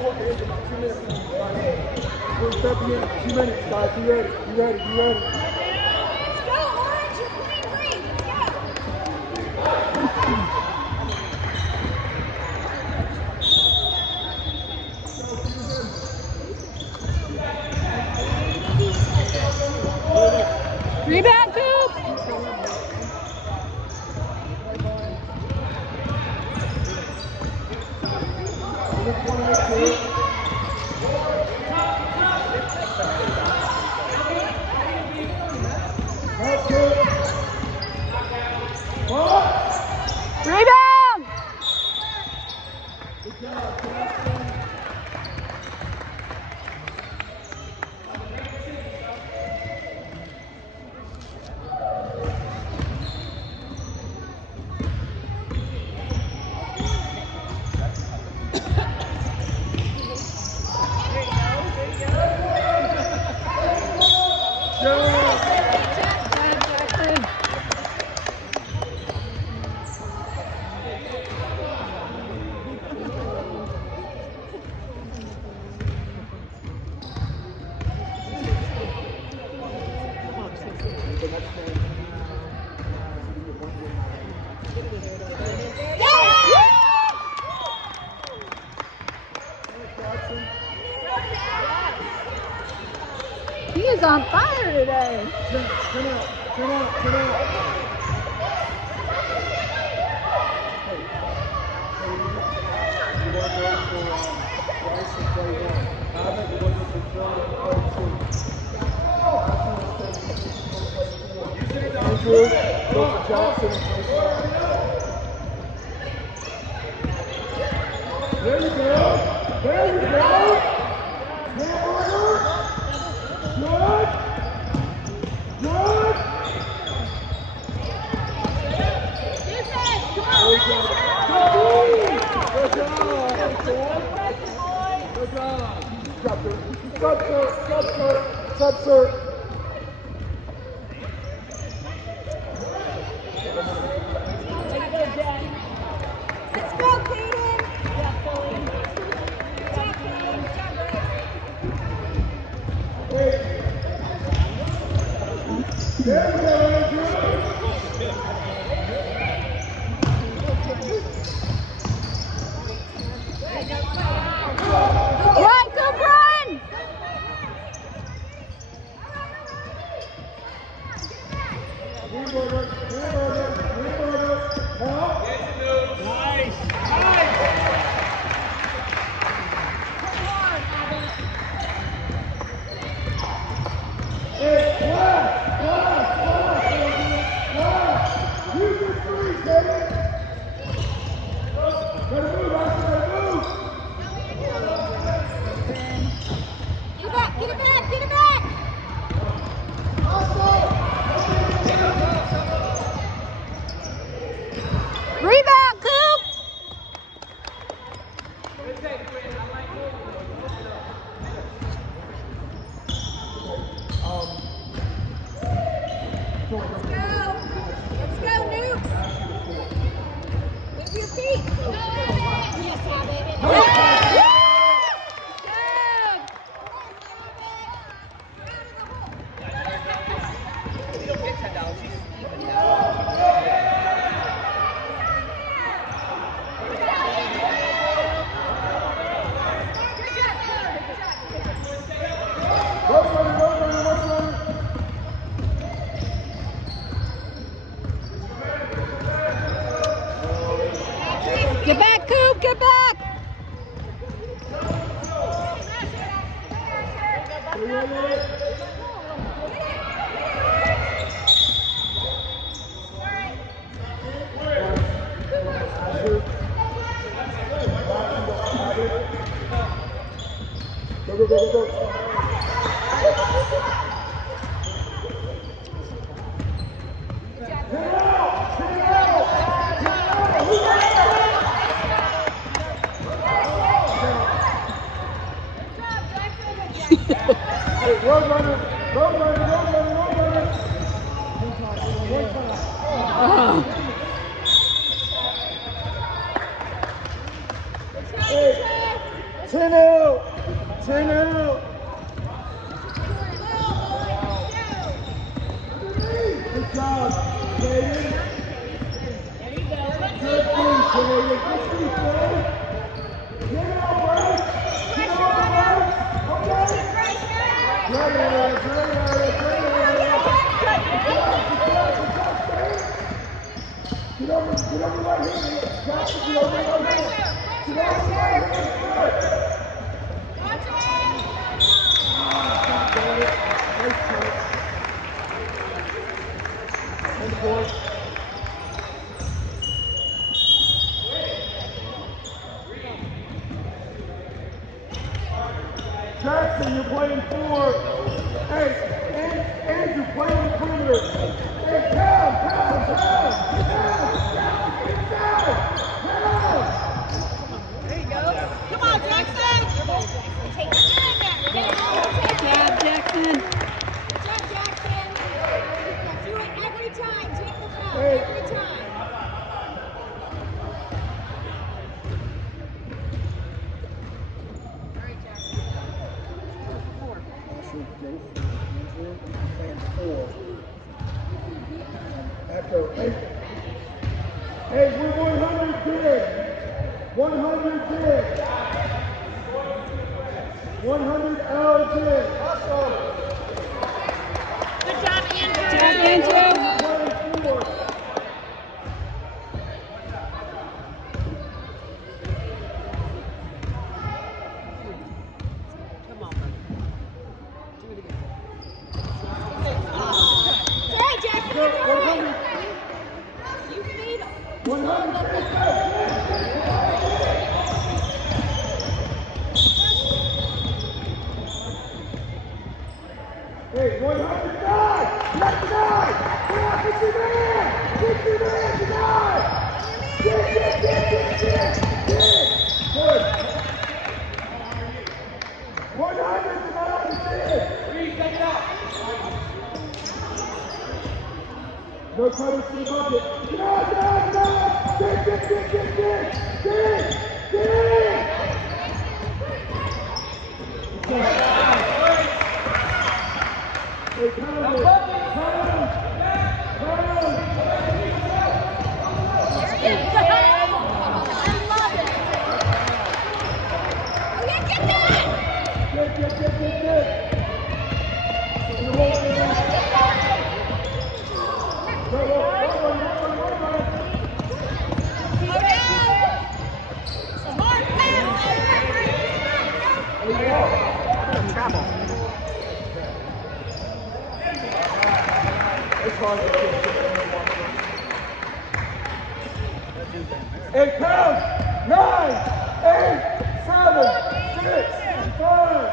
2 minutes, guys. Be ready. Be ready. Be ready. Let's go, Orange. You're playing great. Yeah. Rebound, Coop! Rebound! He is on fire today. Turn out. Turn out. Turn out. Andrew, Coach Johnson. There you go. There you go. Good. Good. Good job. Sub-sir. Let's go, Kaden. There we go, Andrew. Run, Coop, run! Get it back, get it back! Rebound, Coop! Let's go, Noob! Move your feet! Yes, baby! Get back, Coop, get back! Go. Hey, road runner. Hey, 10 10 out. Good job, Jaden. Good thing, Jaden. Good thing, Jaden. Get it out, Bryce. Get it out, Bryce. Okay. Great area, great area, great area. Get over right here. Jackson, get over right here. Get over right here. Nice touch. And board. Jackson, you're playing 4. Hey, Andrew, play on the perimeter. Hey, down. There you go. Come on, Jackson. Take it in there. Get it all. Good job, Jackson. Good job, Jackson. Do it every time. Take the foul Hey. every time. All right, Jackson. After, hey, we're 100 kids. 100 kids. 100 L kids. Good job, Andrew. Good job, Andrew. Playing 4. Come on, buddy. Do it again. Hey, Jackson. Go, 100. You feed him. 100. Hey, 109! Let the nine! Come on, get your man! Get your man tonight! Get! Good. 100 tonight, get! No cutters to the bucket. Get out! Get! Hey, pound it! There he is. I love it. Oh, yeah, get that. Get! Run. Smart pass. It counts! 9, 8, 7, 6, 5,